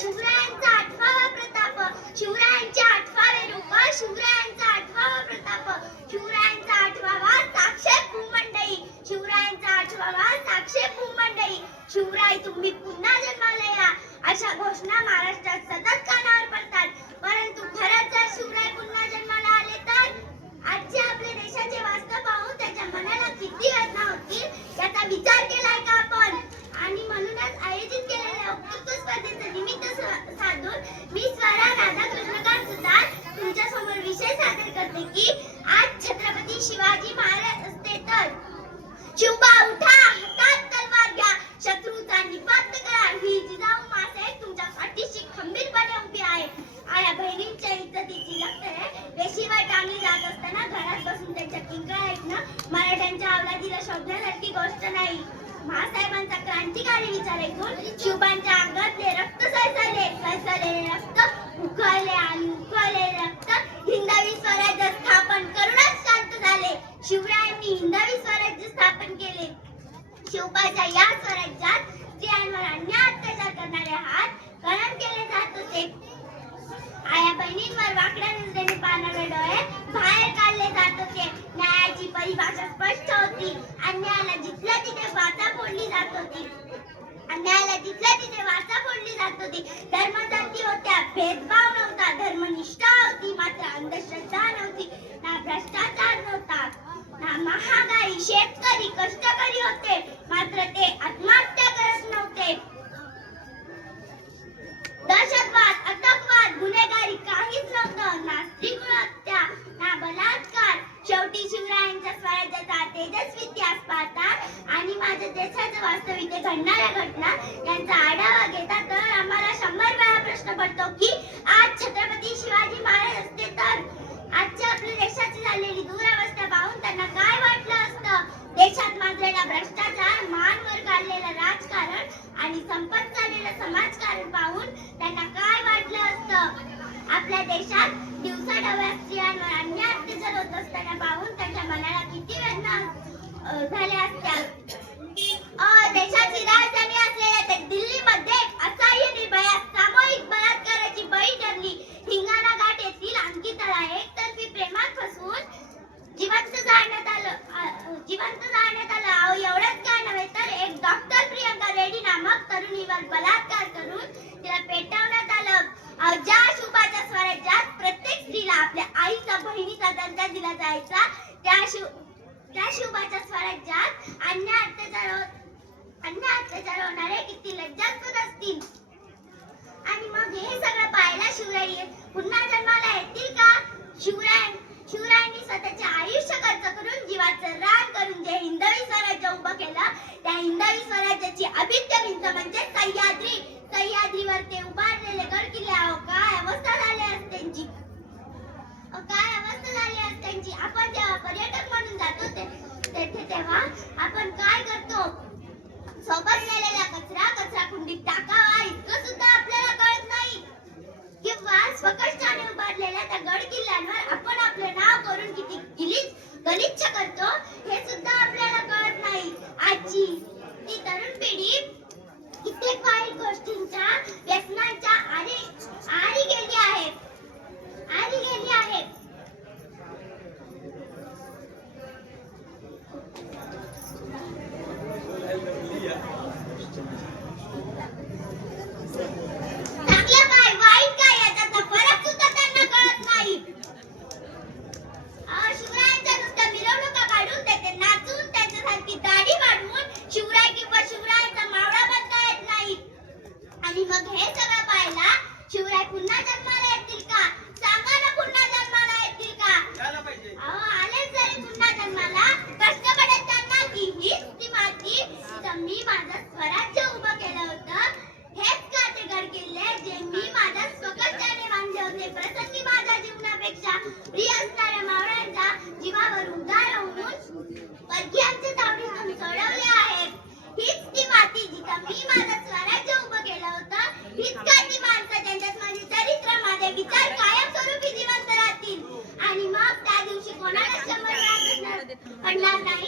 Friends वक्तृत्व स्पर्धेचं निमित्त साधून मी स्वरा राधाकृष्णकांत सुतार तुमच्यासमोर विषय सादर करते की आज छत्रपती शिवाजी महाराज असते तर शिवबा उठा हातात तलवार घ्या शत्रूचा निपात करा ही जिजाऊ मासाहेब तुमच्या पाठीशी खंबीरपणे उभी आहे आया बहिणींच्या इज्जतीची लक्षणे रेशीवर टांगली जात असताना घरात बसून त्यांच्या किंकाळ ऐकणं मराठ्यांच्या अवलादीला शोधण्यासारखी गोष्ट नाही. महासाहेबांचा क्रांतिकारी विचार ऐकून शिवबांच्या अंगातले रक्त सळसळले सळसळलेले रक्त उकळले आणि उकळलेले रक्त हिंदवी स्वराज्य स्थापन करूनच शांत झाले शिवरायांनी हिंदवी स्वराज्य स्थापन केले शिवबाच्या या स्वराज्यात स्त्रियांवर अन्याय अत्याचार करणारे हात कळण केले जात होते आया बहिणींवर वाकड्या नजरेने पाहणारे डोळे बाहेर काढले जात होते भाषा स्पष्ट होती. अन्यायाला जिथल्या तिथे वाचा फोडली जात होती. अन्यायाला जिथल्या तिथे वाचा फोडली जात होती धर्मजाती होत्या भेदभाव नव्हता धर्मनिष्ठा होती मात्र अंधश्रद्धा नव्हती ना भ्रष्टाचार नव्हता ना महागाई शेतकरी कष्ट होते मात्र ते आत्महत्या करत नव्हते दहशतवाद आतंकवाद गुन्हेगारी काहीच नव्हतं ना स्त्री हत्या ना बलात्कार शेवटी स्वराज्याचा तेजस्वी इतिहास पाहता आणि माझ्या घडणाऱ्या घटना यांचा आढावा घेता तर आम्हाला शंभर वेळा प्रश्न पडतो की आज छत्रपती शिवाजी महाराज असते तर? आजच्या आपल्या देशाची झालेली दुरावस्था पाहून त्यांना काय वाटलं असतं? देशात माजलेला भ्रष्टाचार मानवर काढलेलं राजकारण आणि संपत झालेलं समाजकारण पाहून त्यांना काय वाटलं असतं? आपल्या देशात दिवसाढवळ्या स्त्रियांवर अन्याय असताना पाहून त्यांच्या मनाला किती वेदना झाल्या असत्या. देशाची राज दर्जा दिला जायचा. त्या शिव त्या शिवबाच्या स्वराज्यात अन्य अत्याचार हो, अन्य अत्याचार होणारे किती लज्जास्पद असतील. आणि मग हे सगळं पाहायला शिवराय पुन्हा जन्माला येतील का? शिवराय शिवरायांनी स्वतःचे आयुष्य खर्च करून जीवाचं रान करून जे हिंदवी स्वराज्य उभं केलं त्या हिंदवी स्वराज्याची अभित्य भिंत म्हणजे सह्याद्री. सह्याद्रीवर ते उभारलेले गड किल्ले काय अवस्था झाली असते त्यांची? काय त्यांची आपण जेव्हा पर्यटक म्हणून जातो तेथे तेव्हा आपण काय करतो? सोबत नेलेला कचरा कचरा कुंडीत टाकावा. इतकं सुद्धा आपल्याला कळत नाही. किंवा स्वकष्टाने उभारलेल्या त्या गड किल्ल्यांवर and last